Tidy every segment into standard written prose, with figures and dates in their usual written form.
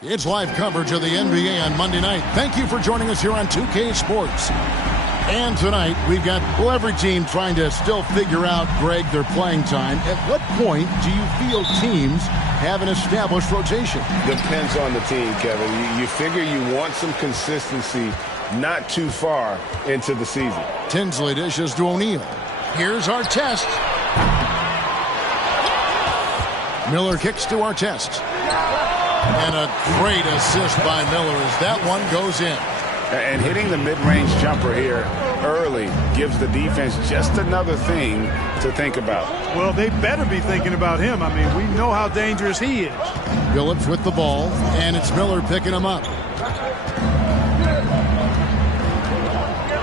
It's live coverage of the NBA on Monday night. Thank you for joining us here on 2K Sports. And tonight, we've got every team trying to still figure out, Greg, their playing time. At what point do you feel teams have an established rotation? Depends on the team, Kevin. You figure you want some consistency not too far into the season. Tinsley dishes to O'Neal. Here's Artest. Miller kicks to Artest. And a great assist by Miller as that one goes in. And hitting the mid-range jumper here early gives the defense just another thing to think about. Well, they better be thinking about him. I mean, we know how dangerous he is. Billups with the ball, and it's Miller picking him up.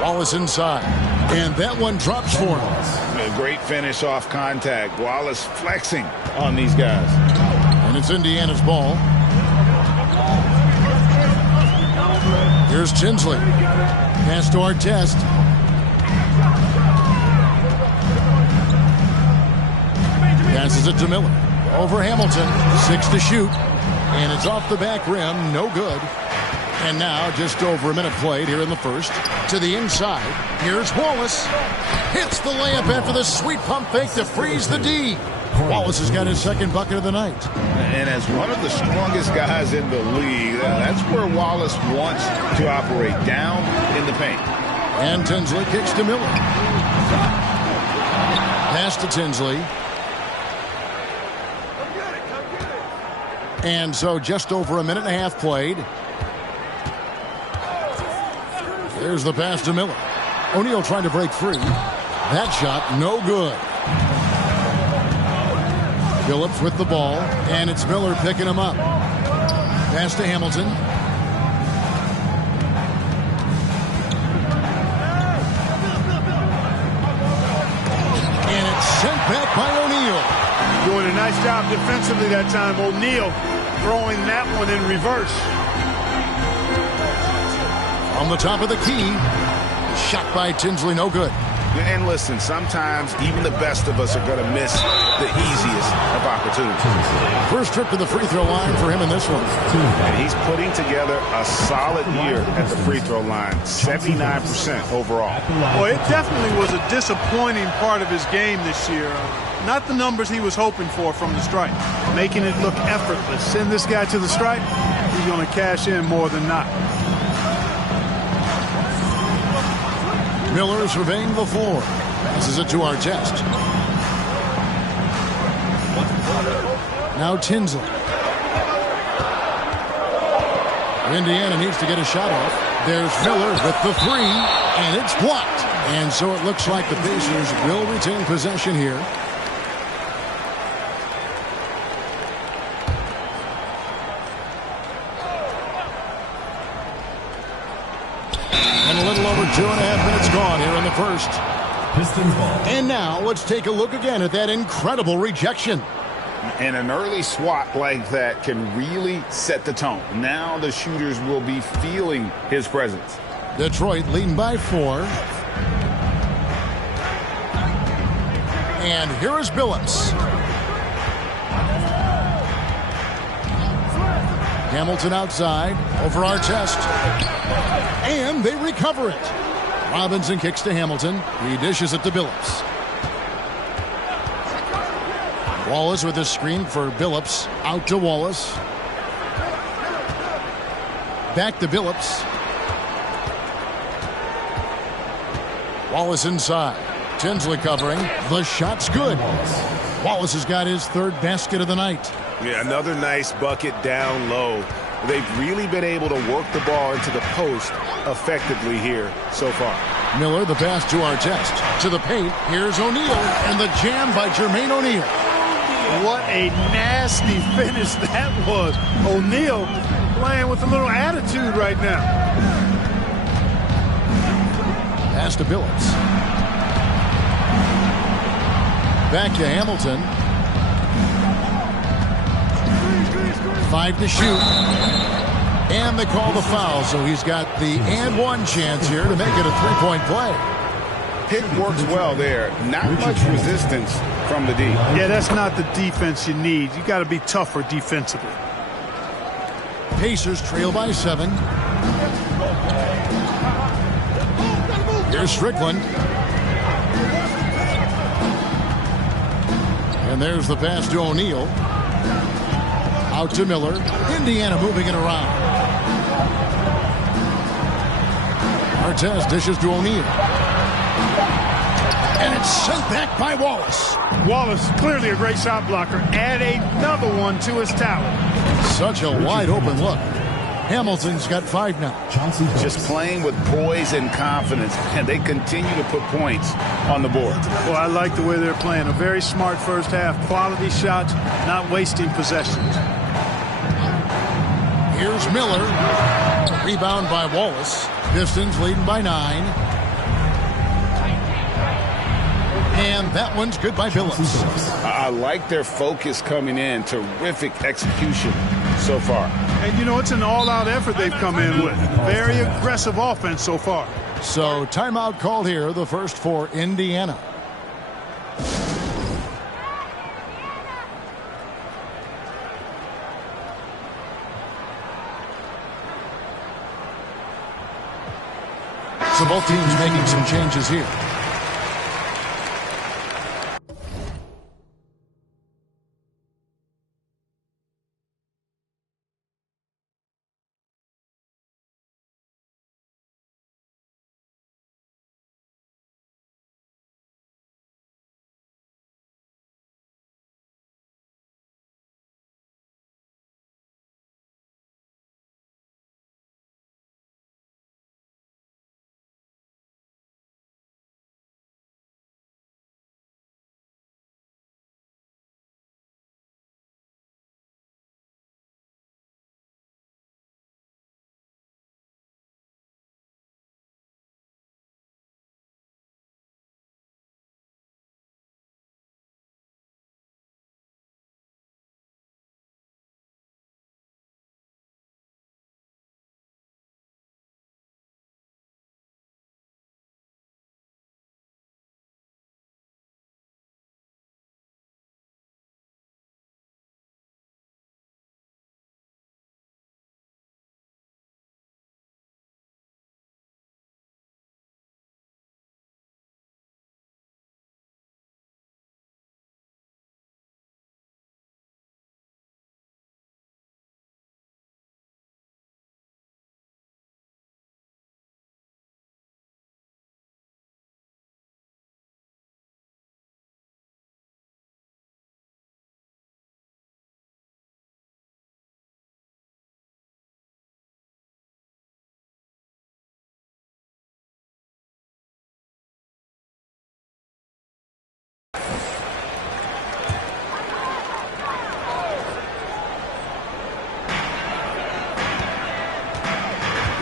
Wallace inside, and that one drops for him. A great finish off contact. Wallace flexing on these guys. And it's Indiana's ball. Here's Tinsley. Pass to Artest. Passes it to Miller. Over Hamilton. 6 to shoot. And it's off the back rim. No good. And now just over a minute played here in the first. To the inside. Here's Wallace. Hits the layup after the sweet pump fake to freeze the D. Wallace has got his second bucket of the night. And as one of the strongest guys in the league, that's where Wallace wants to operate, down in the paint. And Tinsley kicks to Miller. Pass to Tinsley. And so just over a minute and a half played. There's the pass to Miller. O'Neal trying to break free. That shot, no good. Billups with the ball, and it's Miller picking him up. Pass to Hamilton. And it's sent back by O'Neal. Doing a nice job defensively that time. O'Neal throwing that one in reverse. On the top of the key. Shot by Tinsley, no good. And listen, sometimes even the best of us are going to miss the easiest of opportunities. First trip to the free throw line for him in this one. And he's putting together a solid year at the free throw line, 79% overall. Well, it definitely was a disappointing part of his game this year. Not the numbers he was hoping for from the stripe. Making it look effortless. Send this guy to the stripe, he's going to cash in more than not. Miller surveying the floor. Passes it to Artest. Now Tinsley. Indiana needs to get a shot off. There's Miller with the three, and it's blocked. And so it looks like the Pacers will retain possession here. And a little over 2.5 minutes gone here in the first. Pistons ball. And now let's take a look again at that incredible rejection. And an early swat like that can really set the tone. Now the shooters will be feeling his presence. Detroit leading by 4. And here is Billups. Hamilton outside, over Artest. And they recover it. Robinson kicks to Hamilton. He dishes it to Billups. Wallace with a screen for Billups. Out to Wallace. Back to Billups. Wallace inside. Tinsley covering. The shot's good. Wallace has got his third basket of the night. Yeah, another nice bucket down low. They've really been able to work the ball into the post effectively here so far. Miller, the pass to Artest. To the paint. Here's O'Neal. And the jam by Jermaine O'Neal. What a nasty finish that was. O'Neal playing with a little attitude right now. Pass to Billups. Back to Hamilton. 5 to shoot. And they call the foul, so he's got the and one chance here to make it a three-point play. Pick works well there. Not much resistance from the D. Yeah, that's not the defense you need. You got to be tougher defensively. Pacers trail by 7. Here's Strickland. And there's the pass to O'Neal. Out to Miller. Indiana moving it around. Artest dishes to O'Neal. And it's sent back by Wallace. Wallace, clearly a great shot blocker. Add another one to his talent. Such a wide open look. Hamilton's got 5 now. Just playing with poise and confidence, and they continue to put points on the board. Well, I like the way they're playing. A very smart first half. Quality shots, not wasting possessions. Here's Miller. Rebound by Wallace. Pistons leading by 9. And that one's good by Billups. I like their focus coming in. Terrific execution so far. And, you know, it's an all-out effort they've come in with. Very aggressive offense so far. So timeout called here, the first for Indiana. So both teams making some changes here.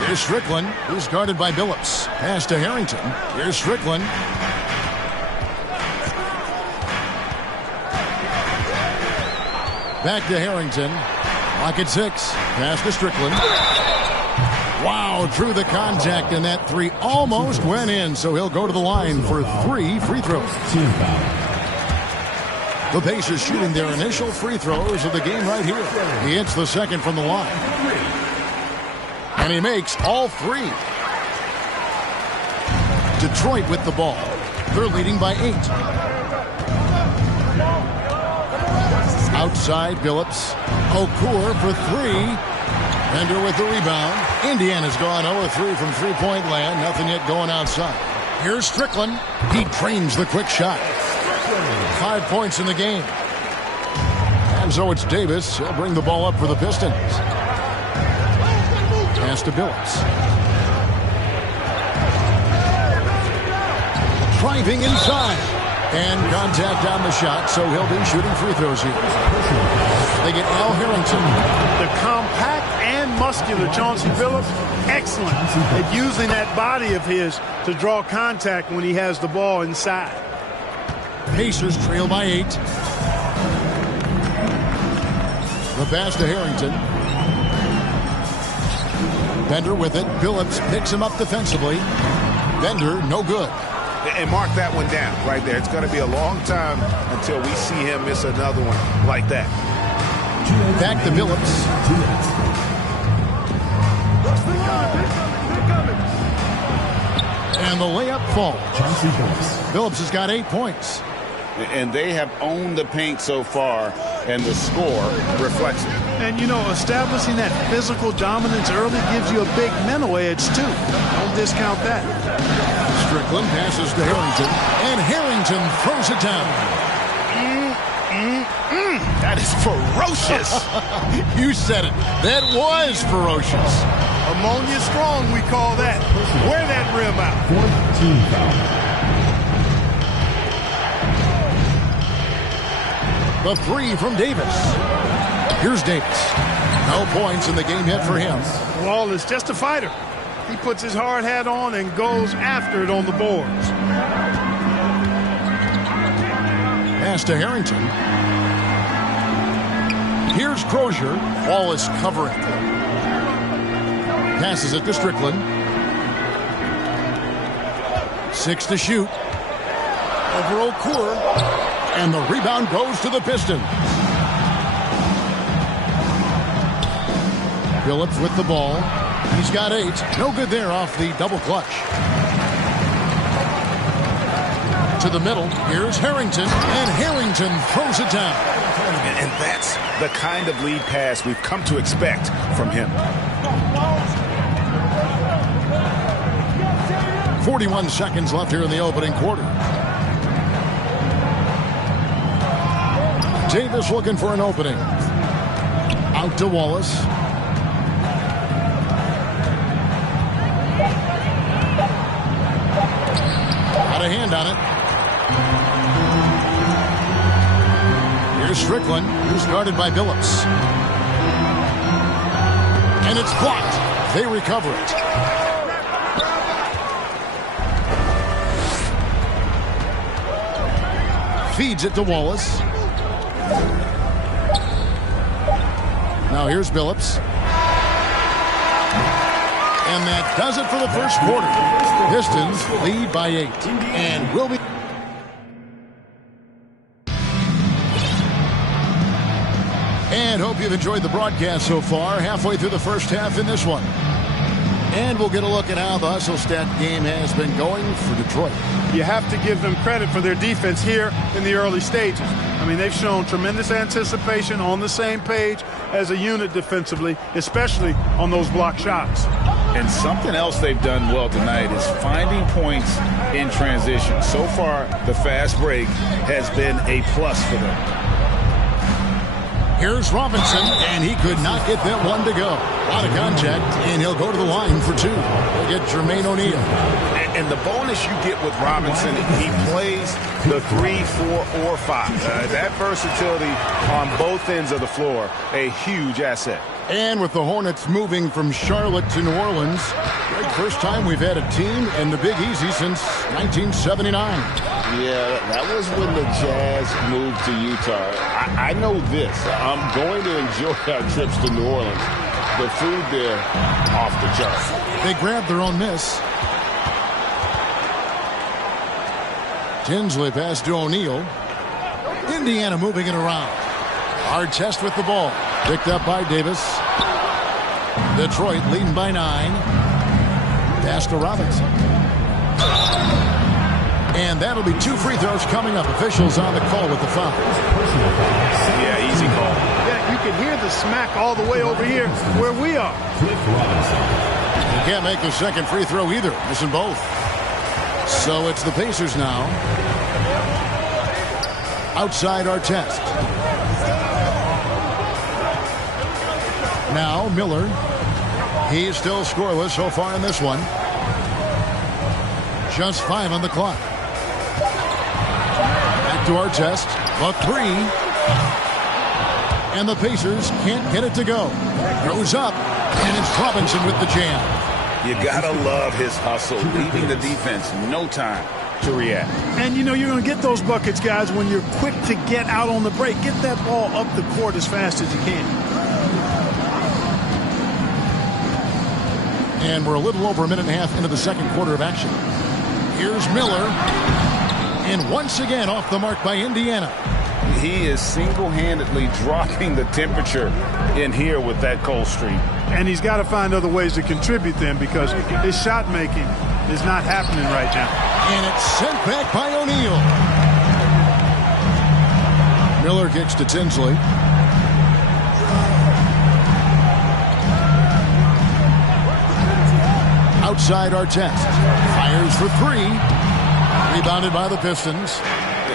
Here's Strickland, who's guarded by Billups. Pass to Harrington. Here's Strickland. Back to Harrington. Lock at 6. Pass to Strickland. Wow, drew the contact, and that 3 almost went in, so he'll go to the line for 3 free throws. The Pacers shooting their initial free throws of the game right here. He hits the second from the line. And he makes all 3. Detroit with the ball. They're leading by 8. Outside, Billups. Okur for 3. Bender with the rebound. Indiana's gone 0-3 from three-point land. Nothing yet going outside. Here's Strickland. He trains the quick shot. 5 points in the game. And so it's Davis. He'll bring the ball up for the Pistons. Pass to Billups. Driving inside. And contact on the shot, so he'll be shooting free throws here. They get Al Harrington. The compact and muscular Chauncey Billups, excellent at using that body of his to draw contact when he has the ball inside. Pacers trail by 8. The pass to Harrington. Bender with it. Billups picks him up defensively. Bender, no good. And mark that one down right there. It's going to be a long time until we see him miss another one like that. Back to Billups. And the layup falls. Phillips has got 8 points. And they have owned the paint so far, and the score reflects it. And, you know, establishing that physical dominance early gives you a big mental edge, too. Don't discount that. Strickland passes to Harrington, and Harrington throws it down. That is ferocious. You said it. That was ferocious. Ammonia strong, we call that. Wear that rim out. 14 foul. The three from Davis. Here's Davis. No points in the game yet for him. Wallace, just a fighter. He puts his hard hat on and goes after it on the boards. Pass to Harrington. Here's Crozier. Wallace covering. Passes it to Strickland. 6 to shoot. Over Okur. And the rebound goes to the Pistons. Phillips with the ball. He's got 8. No good there off the double clutch. To the middle. Here's Harrington. And Harrington throws it down. And that's the kind of lead pass we've come to expect from him. 41 seconds left here in the opening quarter. Davis looking for an opening. Out to Wallace. Got a hand on it. Here's Strickland, who's guarded by Phillips. And it's blocked. They recover it. Feeds it to Wallace. Now here's Phillips. And that does it for the first quarter. Pistons lead by 8. And will be... And hope you've enjoyed the broadcast so far. Halfway through the first half in this one. And we'll get a look at how the hustle stat game has been going for Detroit. You have to give them credit for their defense here in the early stages. I mean, they've shown tremendous anticipation, on the same page as a unit defensively, especially on those block shots. And something else they've done well tonight is finding points in transition. So far, the fast break has been a plus for them. Here's Robinson, and he could not get that one to go. A lot of contact, and he'll go to the line for 2. He'll get Jermaine O'Neal. And the bonus you get with Robinson, he plays the 3, 4, or 5. That versatility on both ends of the floor, a huge asset. And with the Hornets moving from Charlotte to New Orleans, the first time we've had a team in the Big Easy since 1979. Yeah, that was when the Jazz moved to Utah. I know this. I'm going to enjoy our trips to New Orleans. The food there, off the charts. They grabbed their own miss. Tinsley pass to O'Neal. Indiana moving it around. Hard test with the ball. Picked up by Davis. Detroit leading by 9. Pass to Robinson. And that'll be 2 free throws coming up. Officials on the call with the foul. Yeah, easy call. Yeah, you can hear the smack all the way over here where we are. You can't make the second free throw either. Missing both. So it's the Pacers now. Outside our test. Now Miller. He's still scoreless so far in this one. Just 5 on the clock. Back to our test. A 3. And the Pacers can't get it to go. Goes up. And it's Robinson with the jam. You gotta love his hustle, leaving the defense no time to react. And you know you're going to get those buckets, guys, when you're quick to get out on the break. Get that ball up the court as fast as you can. And we're a little over a minute and a half into the second quarter of action. Here's Miller. And once again off the mark by Indiana. He is single-handedly dropping the temperature in here with that cold streak. And he's got to find other ways to contribute then, because his shot making is not happening right now. And it's sent back by O'Neal. Miller kicks to Tinsley. Outside Artest. Fires for three. Rebounded by the Pistons.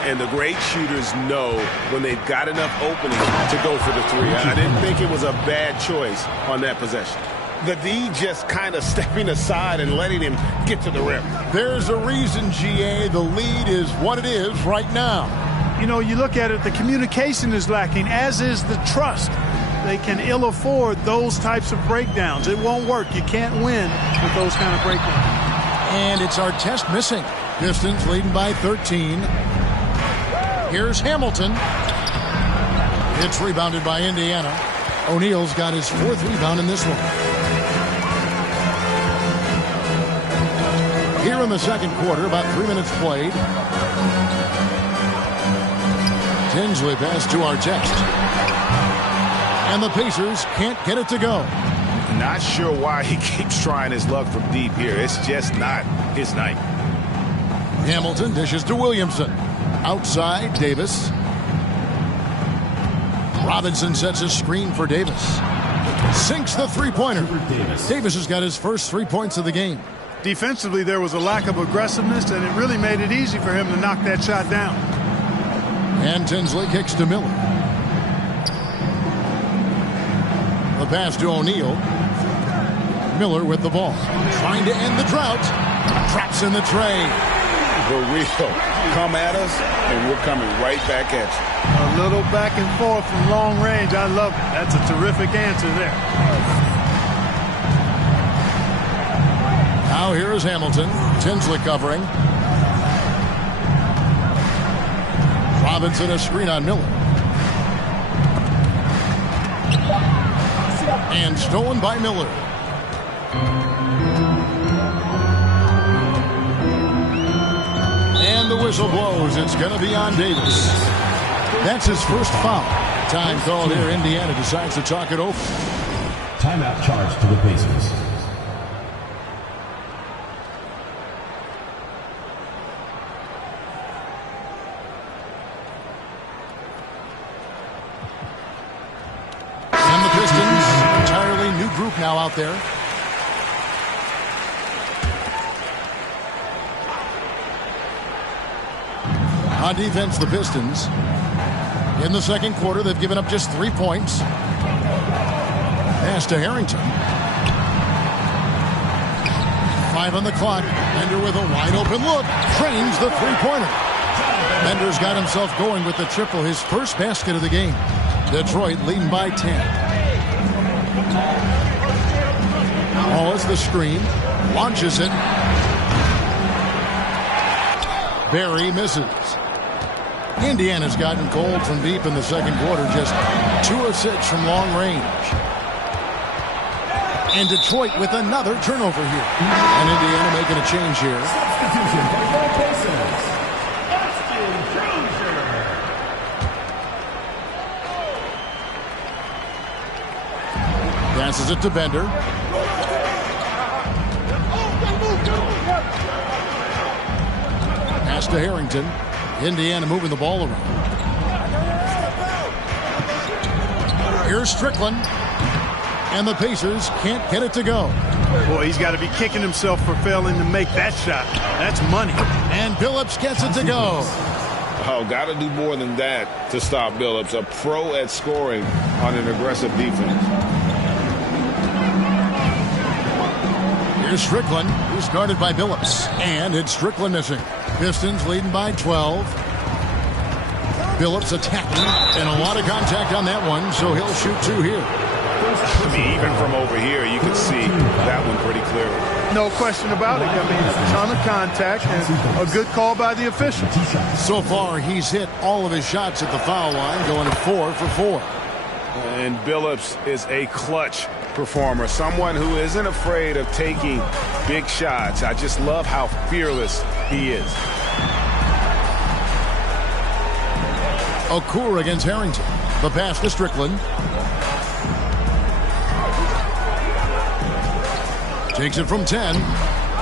And the great shooters know when they've got enough opening to go for the three. I didn't think it was a bad choice on that possession. The D just kind of stepping aside and letting him get to the rim. There's a reason, GA, the lead is what it is right now. You know, you look at it, the communication is lacking, as is the trust. They can ill afford those types of breakdowns. It won't work. You can't win with those kind of breakdowns. And it's Artest missing. Pistons leading by 13. Here's Hamilton. It's rebounded by Indiana. O'Neal's got his fourth rebound in this one. Here in the second quarter, about 3 minutes played. Tinsley pass to Artest. And the Pacers can't get it to go. Not sure why he keeps trying his luck from deep here. It's just not his night. Hamilton dishes to Williamson. Outside, Davis. Robinson sets a screen for Davis. Sinks the three-pointer. Davis has got his first 3 points of the game. Defensively, there was a lack of aggressiveness, and it really made it easy for him to knock that shot down. And Tinsley kicks to Miller. The pass to O'Neal. Miller with the ball. Trying to end the drought. Traps in the tray. The real. Come at us, and we're coming right back at you. A little back and forth from long range. I love it. That's a terrific answer there. Now here is Hamilton. Tinsley covering. Robinson a screen on Miller. And stolen by Miller. And the whistle blows. It's going to be on Davis. That's his first foul. Time called here. Indiana decides to talk it over. Timeout charge to the Pacers. And the Pistons, entirely new group now out there. On defense, the Pistons. In the second quarter, they've given up just 3 points. Pass to Harrington. 5 on the clock. Bender with a wide open look. Trains the three-pointer. Bender's got himself going with the triple, his first basket of the game. Detroit leading by 10. Wallace the screen. Launches it. Barry misses. Indiana's gotten cold from deep in the second quarter, just 2 of 6 from long range. And Detroit with another turnover here. And Indiana making a change here. Substitution by the Pacers. Passes it to Bender. Pass to Harrington. Indiana moving the ball around. Here's Strickland. And the Pacers can't get it to go. Boy, he's got to be kicking himself for failing to make that shot. That's money. And Billups gets it to go. Oh, got to do more than that to stop Billups. A pro at scoring on an aggressive defense. Here's Strickland, who's guarded by Billups. And it's Strickland missing. Pistons leading by 12. Billups attacking, and a lot of contact on that one, so he'll shoot 2 here. I mean, even from over here, you can see that one pretty clearly. No question about it. I mean, a ton of contact and a good call by the official. So far, he's hit all of his shots at the foul line, going 4 for 4. And Billups is a clutch performer, someone who isn't afraid of taking big shots. I just love how fearless he is. Okur against Harrington. The pass to Strickland. Takes it from 10.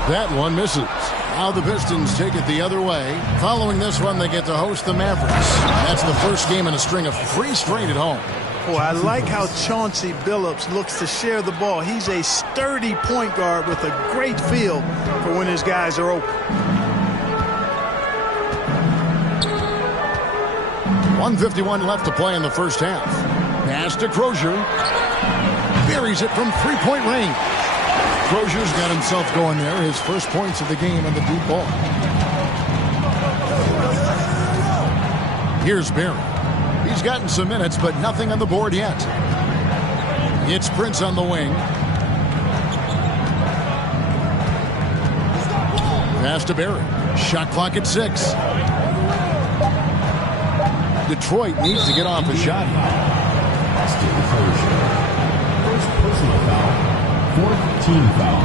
That one misses. Now the Pistons take it the other way. Following this one, they get to host the Mavericks. That's the first game in a string of 3 straight at home. Boy, I like how Chauncey Billups looks to share the ball. He's a sturdy point guard with a great feel for when his guys are open. 1:51 left to play in the first half. Pass to Crozier. Buries it from 3-point range. Crozier's got himself going there. His first points of the game on the deep ball. Here's Barry. He's gotten some minutes, but nothing on the board yet. It's Prince on the wing. Pass to Barry. Shot clock at 6. Detroit needs to get off a shot. First personal foul. 4th team foul.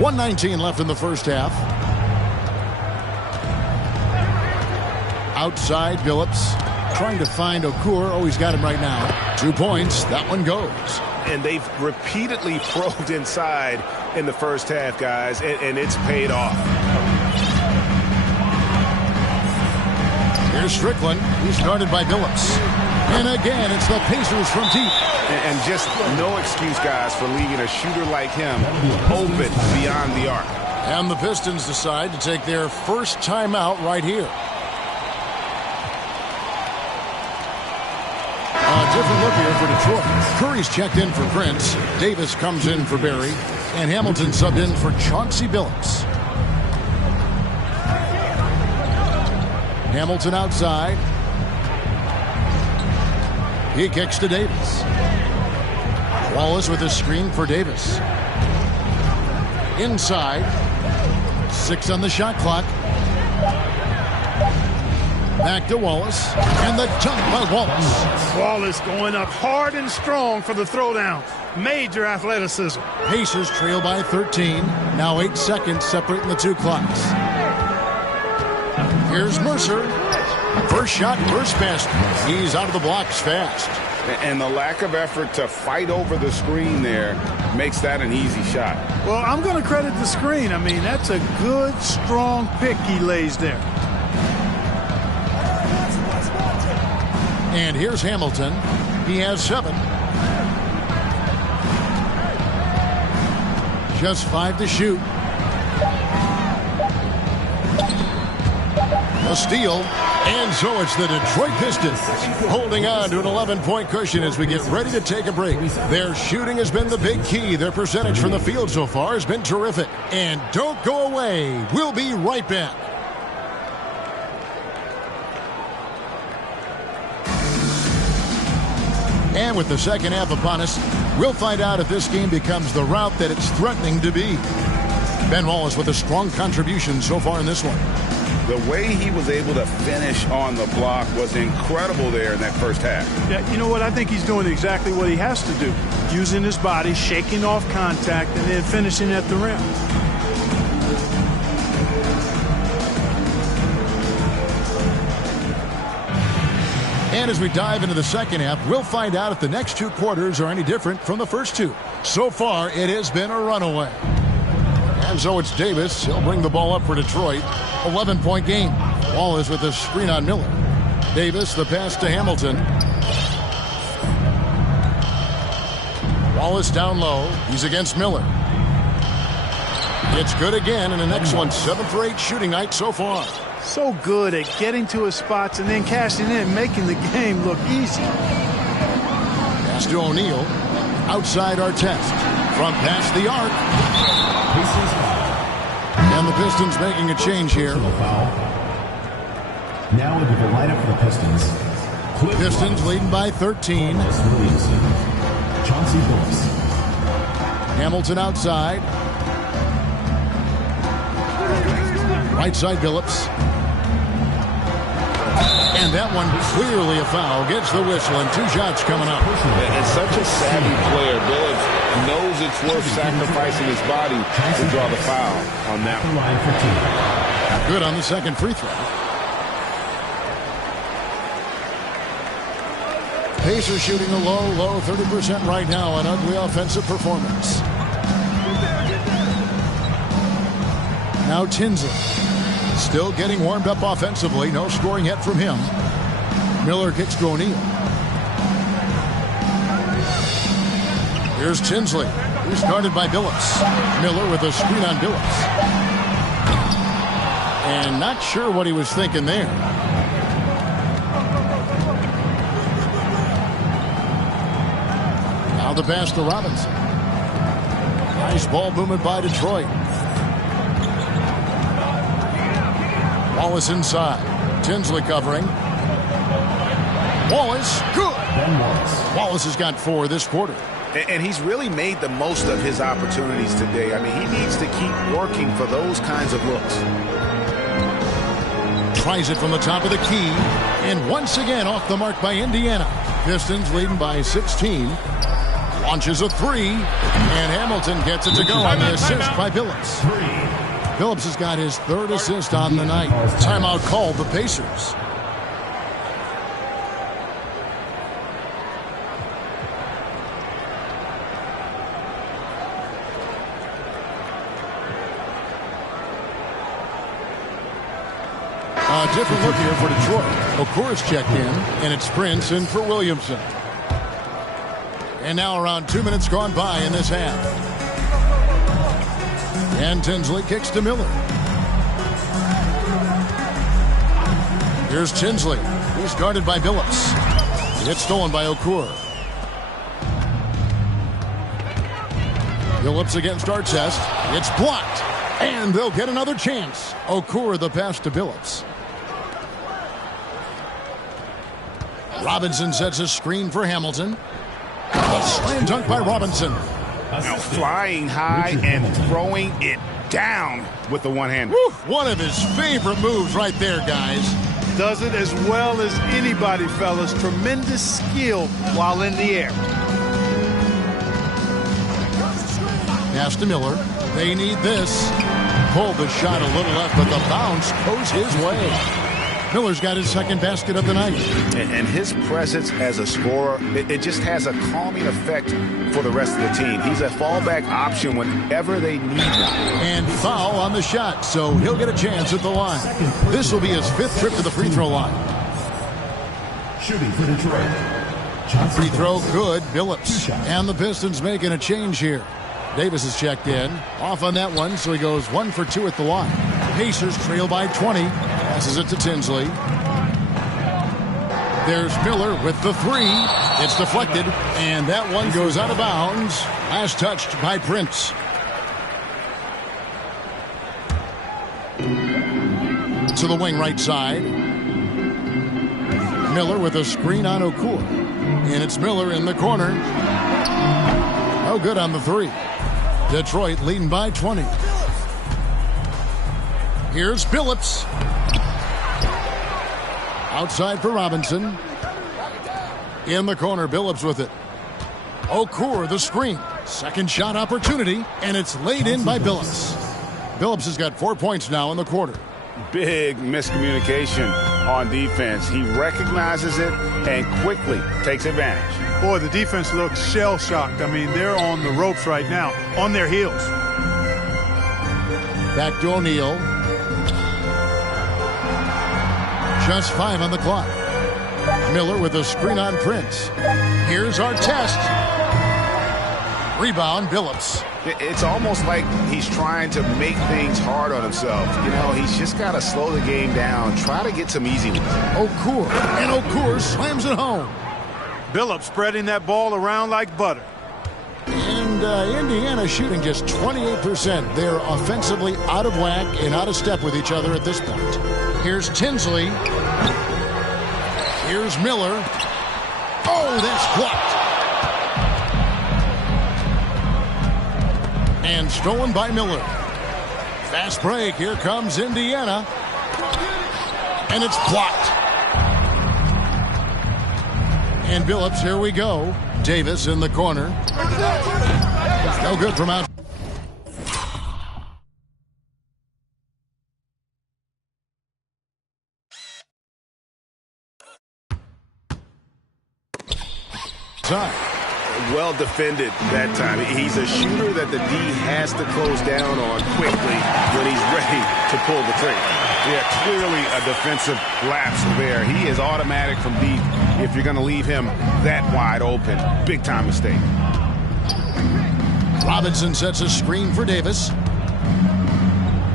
1:19 left in the first half. Outside, Billups trying to find Okur. Oh, he's got him right now. 2 points. That one goes. And they've repeatedly probed inside in the first half, guys, and it's paid off. Here's Strickland. He's guarded by Billups. And again, it's the Pacers from deep. And just no excuse, guys, for leaving a shooter like him open beyond the arc. And the Pistons decide to take their first timeout right here. A different look here for Detroit. Curry's checked in for Prince. Davis comes in for Barry. And Hamilton subbed in for Chauncey Billups. Hamilton outside. He kicks to Davis. Wallace with a screen for Davis. Inside. 6 on the shot clock. Back to Wallace. And the dunk by Wallace. Wallace going up hard and strong for the throwdown. Major athleticism. Pacers trail by 13. Now 8 seconds separating the 2 clocks. Here's Mercer. First shot, first basket. He's out of the blocks fast. And the lack of effort to fight over the screen there makes that an easy shot. Well, I'm going to credit the screen. I mean, that's a good, strong pick he lays there. And here's Hamilton. He has 7. Just 5 to shoot. A steal. And so it's the Detroit Pistons holding on to an 11-point cushion as we get ready to take a break. Their shooting has been the big key. Their percentage from the field so far has been terrific. And don't go away. We'll be right back. And with the second half upon us, we'll find out if this game becomes the rout that it's threatening to be. Ben Wallace with a strong contribution so far in this one. The way he was able to finish on the block was incredible there in that first half. Yeah, you know what? I think he's doing exactly what he has to do. Using his body, shaking off contact, and then finishing at the rim. And as we dive into the second half, we'll find out if the next 2 quarters are any different from the first 2. So far, it has been a runaway. And so it's Davis. He'll bring the ball up for Detroit. 11-point game. Wallace with a screen on Miller. Davis, the pass to Hamilton. Wallace down low. He's against Miller. It's good again, and the next one, 7 for 8 shooting night so far. So good at getting to his spots and then cashing in, making the game look easy. Pass to O'Neal. Outside Artest. From past the arc. And the Pistons making a change here. Now into the lineup for the Pistons. Pistons leading by 13. Chauncey Billups. Hamilton outside. Right side Billups. And that one clearly a foul. Gets the whistle and 2 shots coming up. And such a savvy player. Billups knows it's worth sacrificing his body to draw the foul on that one. Good on the second free throw. Pacers shooting a low 30% right now. An ugly offensive performance. Now Tinsley. Still getting warmed up offensively. No scoring yet from him. Miller kicks to O'Neal. Here's Tinsley. He's guarded by Billups. Miller with a screen on Billups. And not sure what he was thinking there. Now the pass to Robinson. Nice ball movement by Detroit. Wallace inside. Tinsley covering. Wallace, good. Wallace has got 4 this quarter. And he's really made the most of his opportunities today. I mean, he needs to keep working for those kinds of looks. Tries it from the top of the key. And once again off the mark by Indiana. Pistons leading by 16. Launches a 3. And Hamilton gets it to go on the assist by Billups. Billups has got his 3rd assist on the night. Timeout called the Pacers. A different look here for Detroit. Okur's checked in, and it's Prince in for Williamson. And now around 2 minutes gone by in this half. And Tinsley kicks to Miller. Here's Tinsley. He's guarded by Billups. It's stolen by Okur. Billups against Artest. It's blocked. And they'll get another chance. Okur the pass to Billups. Robinson sets a screen for Hamilton. A slam dunk by Robinson. Now flying high and throwing it down with the one-hander. One of his favorite moves right there, guys. Does it as well as anybody, fellas. Tremendous skill while in the air. Pass to Miller. They need this. Pulled the shot a little left, but the bounce goes his way. Miller's got his 2nd basket of the night. And his presence as a scorer, it just has a calming effect for the rest of the team. He's a fallback option whenever they need one. And foul on the shot, so he'll get a chance at the line. This will be his 5th trip to the free throw line. Shooting for Detroit. Free throw good, Billups. And the Pistons making a change here. Davis is checked in. Off on that one, so he goes 1 for 2 at the line. Pacers trail by 20. Passes it to Tinsley. There's Miller with the 3. It's deflected, and that one goes out of bounds. Last touched by Prince. To the wing right side. Miller with a screen on Okur. And it's Miller in the corner. No good on the 3. Detroit leading by 20. Here's Billups. Outside for Robinson. In the corner, Billups with it. Okur, the screen. Second shot opportunity, and it's laid in by Billups. Billups has got 4 points now in the quarter. Big miscommunication on defense. He recognizes it and quickly takes advantage. Boy, the defense looks shell-shocked. I mean, they're on the ropes right now, on their heels. Back to O'Neal. Just 5 on the clock. Miller with a screen on Prince. Here's Artest. Rebound, Billups. It's almost like he's trying to make things hard on himself. You know, he's just got to slow the game down, try to get some easy ones. Okur, and Okur slams it home. Billups spreading that ball around like butter. And Indiana shooting just 28%. They're offensively out of whack and out of step with each other at this point. Here's Tinsley. Here's Miller. Oh, that's blocked. And stolen by Miller. Fast break. Here comes Indiana. And it's blocked. And Billups, here we go. Davis in the corner. No good from outside. outside. Well defended that time. He's a shooter that the D has to close down on quickly when he's ready to pull the trigger. Yeah, clearly a defensive lapse there. He is automatic from deep if you're going to leave him that wide open. Big time mistake. Robinson sets a screen for Davis.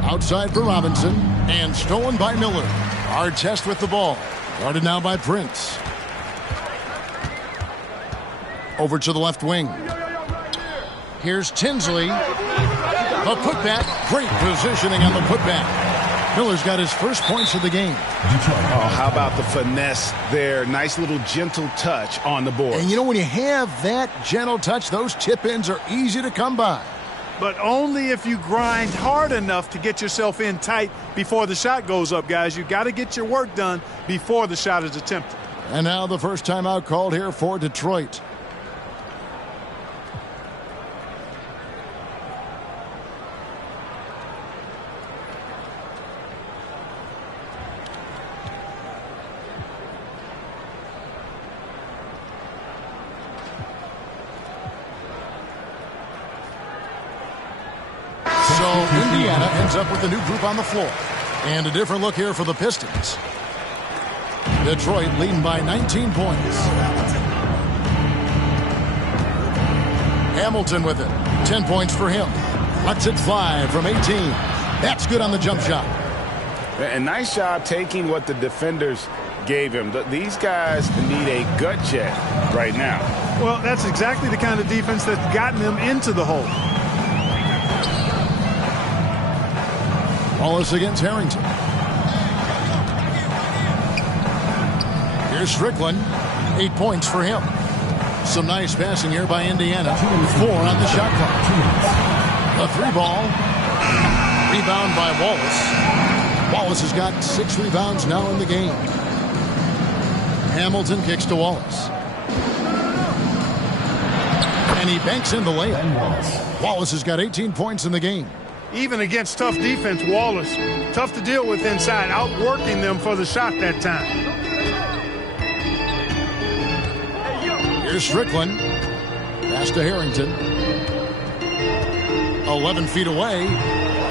Outside for Robinson. And stolen by Miller. Artest with the ball. Guarded now by Prince. Over to the left wing. Here's Tinsley. The putback. Great positioning on the putback. Miller's got his first points of the game. Oh, how about the finesse there? Nice little gentle touch on the board. And you know, when you have that gentle touch, those tip-ins are easy to come by. But only if you grind hard enough to get yourself in tight before the shot goes up, guys. You've got to get your work done before the shot is attempted. And now the first timeout called here for Detroit. So Indiana ends up with a new group on the floor. And a different look here for the Pistons. Detroit leading by 19 points. Hamilton with it. 10 points for him. Lets it fly from 18. That's good on the jump shot. A nice job taking what the defenders gave him. These guys need a gut check right now. Well, that's exactly the kind of defense that's gotten them into the hole. Wallace against Harrington. Here's Strickland. 8 points for him. Some nice passing here by Indiana. 4 on the shot clock. A 3-ball. Rebound by Wallace. Wallace has got 6 rebounds now in the game. Hamilton kicks to Wallace. And he banks in the layup. Wallace has got 18 points in the game. Even against tough defense, Wallace, tough to deal with inside, outworking them for the shot that time. Here's Strickland. Pass to Harrington. 11 feet away.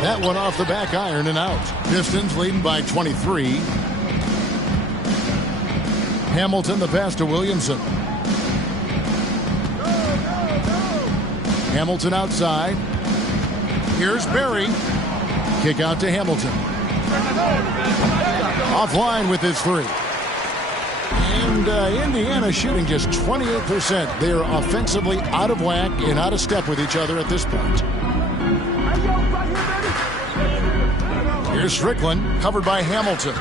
That one off the back iron and out. Pistons leading by 23. Hamilton the pass to Williamson. Hamilton outside. Here's Berry. Kick out to Hamilton. Offline with his 3. And Indiana shooting just 28%. They are offensively out of whack and out of step with each other at this point. Here's Strickland, covered by Hamilton.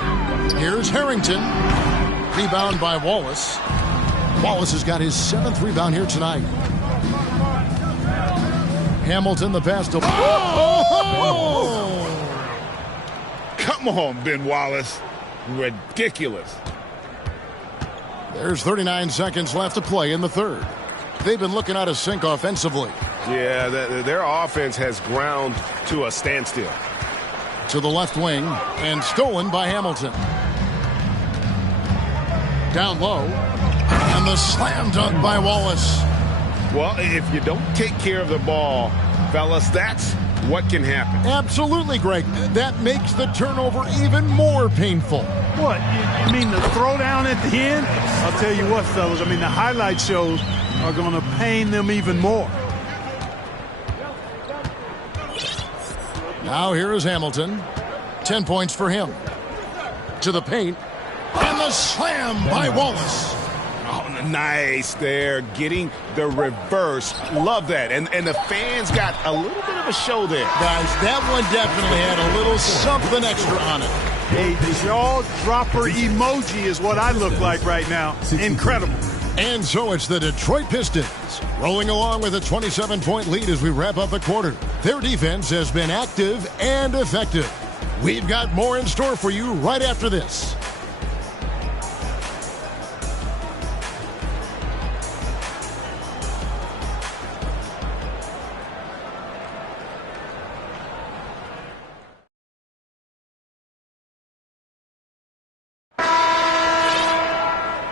Here's Harrington. Rebound by Wallace. Wallace has got his 7th rebound here tonight. Hamilton the pass to... Come on, Ben Wallace. Ridiculous. There's 39 seconds left to play in the third. They've been looking out of sync offensively. Yeah, their offense has ground to a standstill. To the left wing, and stolen by Hamilton. Down low, and the slam dunk by Wallace. Well, if you don't take care of the ball, fellas, that's what can happen. Absolutely, Greg. That makes the turnover even more painful. What, you mean the throwdown at the end? I'll tell you what, fellas, I mean the highlight shows are going to pain them even more. Now here is Hamilton. 10 points for him. To the paint. And the slam by Wallace. Oh, nice there. Getting the reverse. Love that. And the fans got a little bit of a show there. Guys, that one definitely had a little something extra on it. A jaw-dropper emoji is what I look like right now. Incredible. And so it's the Detroit Pistons rolling along with a 27-point lead as we wrap up the quarter. Their defense has been active and effective. We've got more in store for you right after this.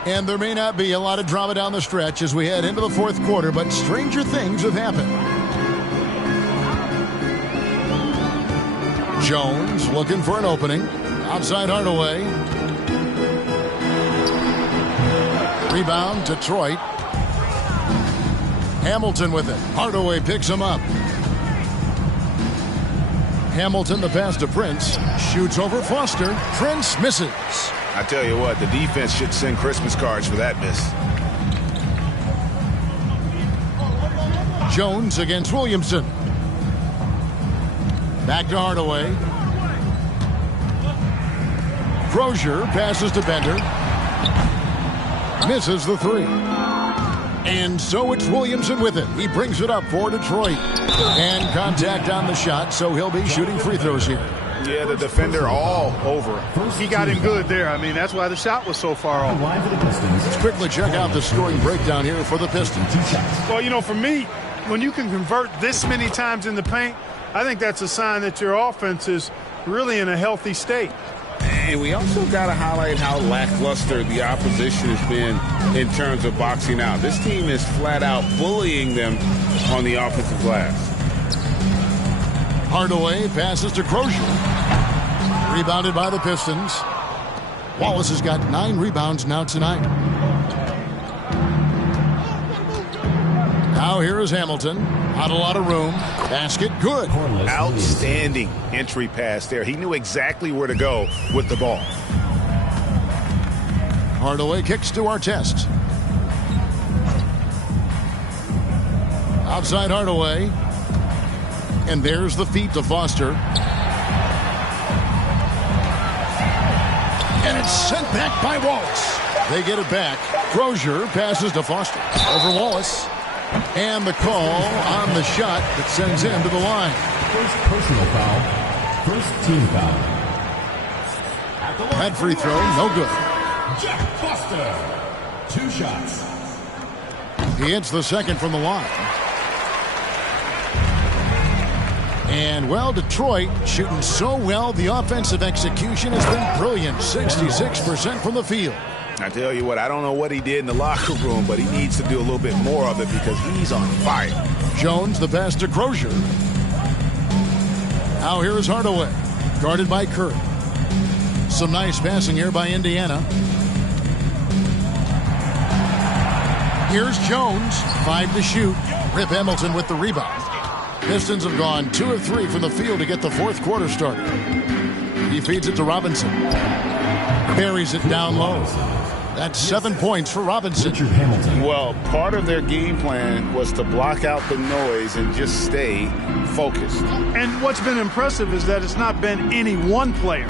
And there may not be a lot of drama down the stretch as we head into the fourth quarter, but stranger things have happened. Jones looking for an opening. Outside Hardaway. Rebound, Detroit. Hamilton with it. Hardaway picks him up. Hamilton, the pass to Prince. Shoots over Foster. Prince misses. I tell you what, the defense should send Christmas cards for that miss. Jones against Williamson. Back to Hardaway. Crozier passes to Bender. Misses the three. And so it's Williamson with it. He brings it up for Detroit. And contact on the shot, so he'll be shooting free throws here. Yeah, the defender all over him. He got him good there. I mean, that's why the shot was so far off. Let's quickly check out the scoring breakdown here for the Pistons. Well, you know, for me, when you can convert this many times in the paint, I think that's a sign that your offense is really in a healthy state. And we also got to highlight how lackluster the opposition has been in terms of boxing out. This team is flat out bullying them on the offensive glass. Hardaway passes to Crozier. Rebounded by the Pistons. Wallace has got 9 rebounds now tonight. Now here is Hamilton. Not a lot of room. Basket good. Outstanding entry pass there. He knew exactly where to go with the ball. Hardaway kicks to Artest. Outside Hardaway. And there's the feed to Foster. And it's sent back by Wallace. They get it back. Crozier passes to Foster. Over Wallace. And the call on the shot that sends him to the line. First personal foul. First team foul. That free throw, no good. Jack Foster. 2 shots. He hits the second from the line. And, well, Detroit shooting so well, the offensive execution has been brilliant. 66% from the field. I tell you what, I don't know what he did in the locker room, but he needs to do a little bit more of it because he's on fire. Jones, the pass to Crozier. Now here is Hardaway, guarded by Curry. Some nice passing here by Indiana. Here's Jones, 5 to shoot. Rip Hamilton with the rebound. Pistons have gone 2 of 3 from the field to get the fourth quarter started. He feeds it to Robinson. Buries it down low. That's 7 points for Robinson. Well, part of their game plan was to block out the noise and just stay focused. And what's been impressive is that it's not been any one player.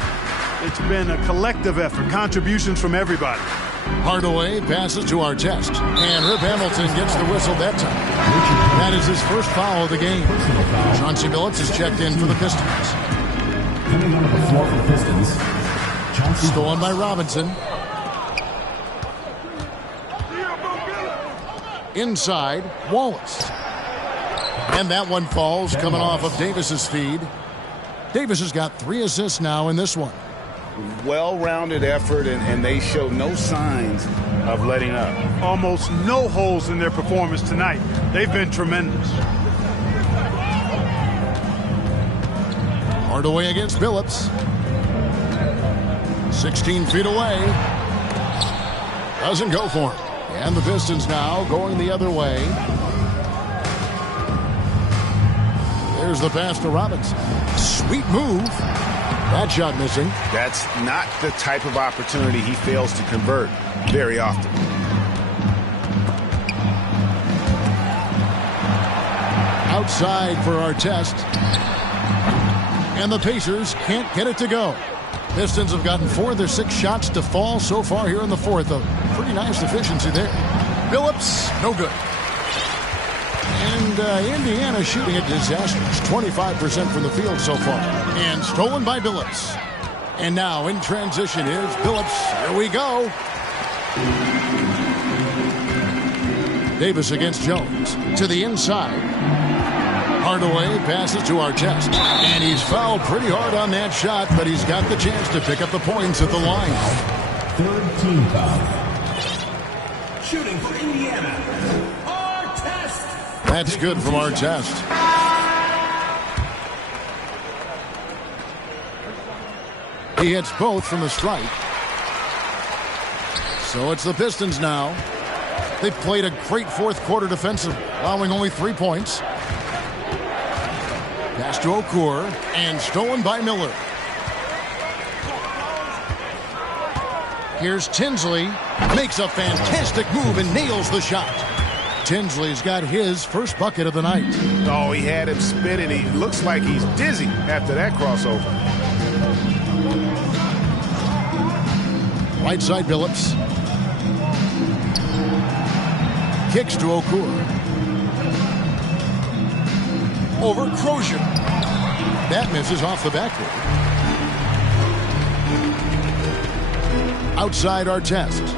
It's been a collective effort, contributions from everybody. Hardaway passes to Artest. And Rip Hamilton gets the whistle that time. That is his first foul of the game. Chauncey Billups is checked in for the Pistons. Coming onto the floor for the Pistons. Stolen by Robinson. Inside, Wallace. And that one falls coming off of Davis's feed. Davis has got 3 assists now in this one. Well-rounded effort, and they show no signs of letting up. Almost no holes in their performance tonight. They've been tremendous. Hardaway against Billups. 16 feet away. Doesn't go for him. And the Pistons now going the other way. There's the pass to Robinson. Sweet move. That shot missing. That's not the type of opportunity he fails to convert very often. Outside for Artest. And the Pacers can't get it to go. Pistons have gotten 4 of their 6 shots to fall so far here in the fourth. A pretty nice efficiency there. Billups, no good. And Indiana shooting it disastrous. 25% from the field so far. And stolen by Billups. And now in transition is Billups. Here we go. Davis against Jones. To the inside. Hardaway passes to Artest. And he's fouled pretty hard on that shot, but he's got the chance to pick up the points at the line. 13 foul. Shooting for Indiana, Artest. That's good from Artest. He hits both from the stripe. So it's the Pistons now. They've played a great fourth quarter defensive, allowing only 3 points. Pass to Okur, and stolen by Miller. Here's Tinsley. Makes a fantastic move and nails the shot. Tinsley's got his first bucket of the night. Oh, he had him spinning. He looks like he's dizzy after that crossover. Right side Billups. Kicks to Okur. Over Crozier. That misses off the backboard. Outside Artest.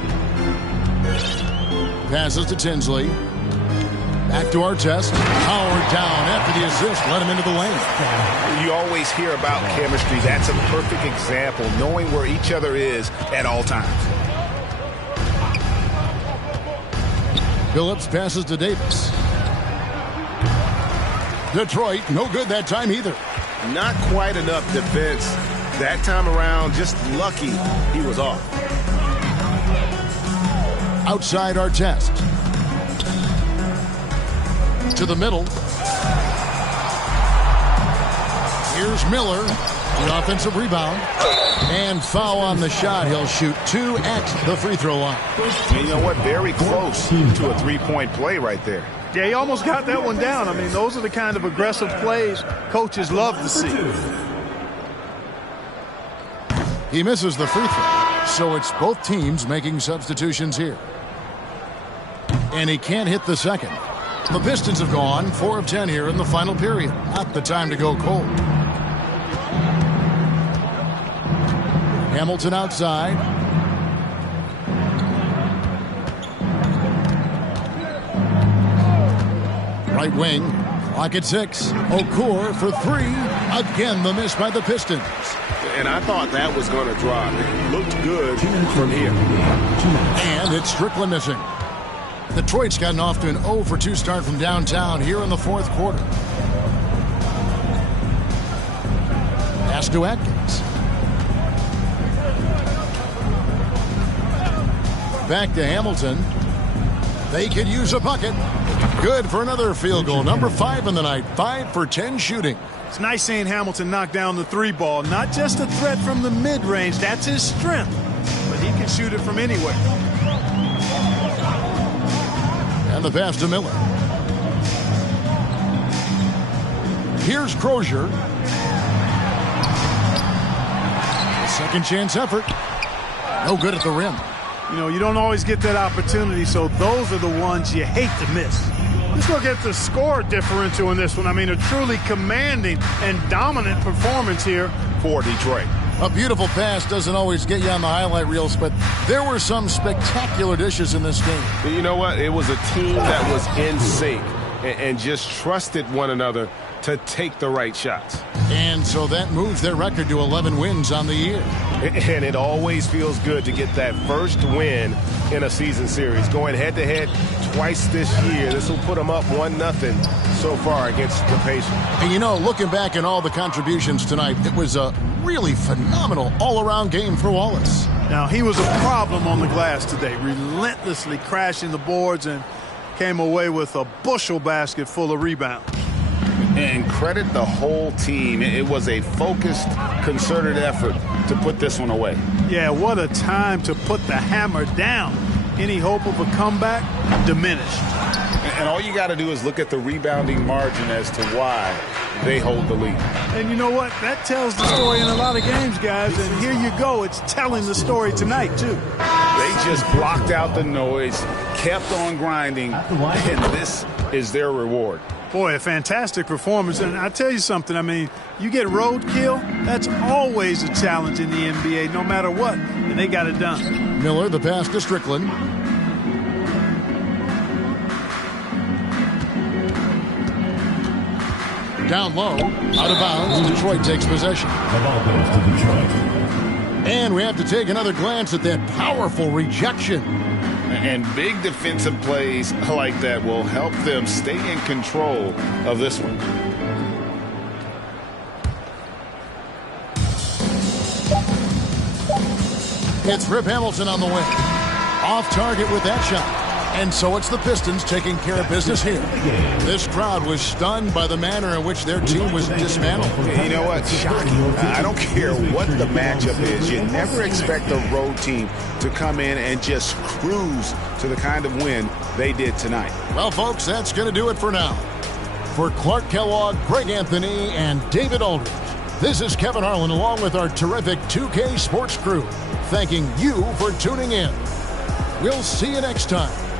Passes to Tinsley. Back to Artest. Howard down after the assist. Let him into the lane. You always hear about chemistry. That's a perfect example, knowing where each other is at all times. Billups passes to Davis. Detroit, no good that time either. Not quite enough defense. That time around, just lucky he was off. Outside Artest. To the middle. Here's Miller. The offensive rebound. And foul on the shot. He'll shoot 2 at the free throw line. You know what? Very close to a three-point play right there. Yeah, he almost got that one down. I mean, those are the kind of aggressive plays coaches love to see. He misses the free throw. So it's both teams making substitutions here. And he can't hit the second. The Pistons have gone 4 of 10 here in the final period. Not the time to go cold. Hamilton outside. Right wing. Clock at 6. Okur for 3. Again, the miss by the Pistons. And I thought that was going to drop. It looked good from here. And it's Strickland missing. Detroit's gotten off to an 0 for 2 start from downtown here in the fourth quarter. Pass to Atkins. Back to Hamilton. They could use a bucket. Good for another field goal. Number 5 in the night. 5 for 10 shooting. It's nice seeing Hamilton knock down the 3 ball. Not just a threat from the mid-range. That's his strength. But he can shoot it from anywhere. And the pass to Miller. Here's Crozier. Second chance effort. No good at the rim. You know, you don't always get that opportunity, so those are the ones you hate to miss. Let's look at the score differential in this one. I mean, a truly commanding and dominant performance here for Detroit. A beautiful pass doesn't always get you on the highlight reels, but there were some spectacular dishes in this game. You know what? It was a team that was in sync and just trusted one another to take the right shots. And so that moves their record to 11 wins on the year. And it always feels good to get that first win in a season series. Going head-to-head twice this year, this will put them up 1-0 so far against the Pacers. And you know, looking back at all the contributions tonight, it was a really phenomenal all-around game for Wallace. Now, he was a problem on the glass today, relentlessly crashing the boards and came away with a bushel basket full of rebounds. And credit the whole team. It was a focused, concerted effort to put this one away. Yeah, what a time to put the hammer down. Any hope of a comeback diminished. And all you got to do is look at the rebounding margin as to why they hold the lead. And you know what? That tells the story in a lot of games, guys. And here you go. It's telling the story tonight, too. They just blocked out the noise, kept on grinding, and this is their reward. Boy, a fantastic performance. And I tell you something, I mean, you get roadkill, that's always a challenge in the NBA, no matter what. And they got it done. Miller, the pass to Strickland. Down low, out of bounds. Detroit takes possession. The ball goes to Detroit. And we have to take another glance at that powerful rejection. And big defensive plays like that will help them stay in control of this one. It's Rip Hamilton on the wing. Off target with that shot. And so it's the Pistons taking care of business here. This crowd was stunned by the manner in which their team was dismantled. You know what? Shocking. I don't care what the matchup is. You never expect a road team to come in and just cruise to the kind of win they did tonight. Well, folks, that's going to do it for now. For Clark Kellogg, Greg Anthony, and David Aldridge, this is Kevin Harlan along with our terrific 2K Sports crew, thanking you for tuning in. We'll see you next time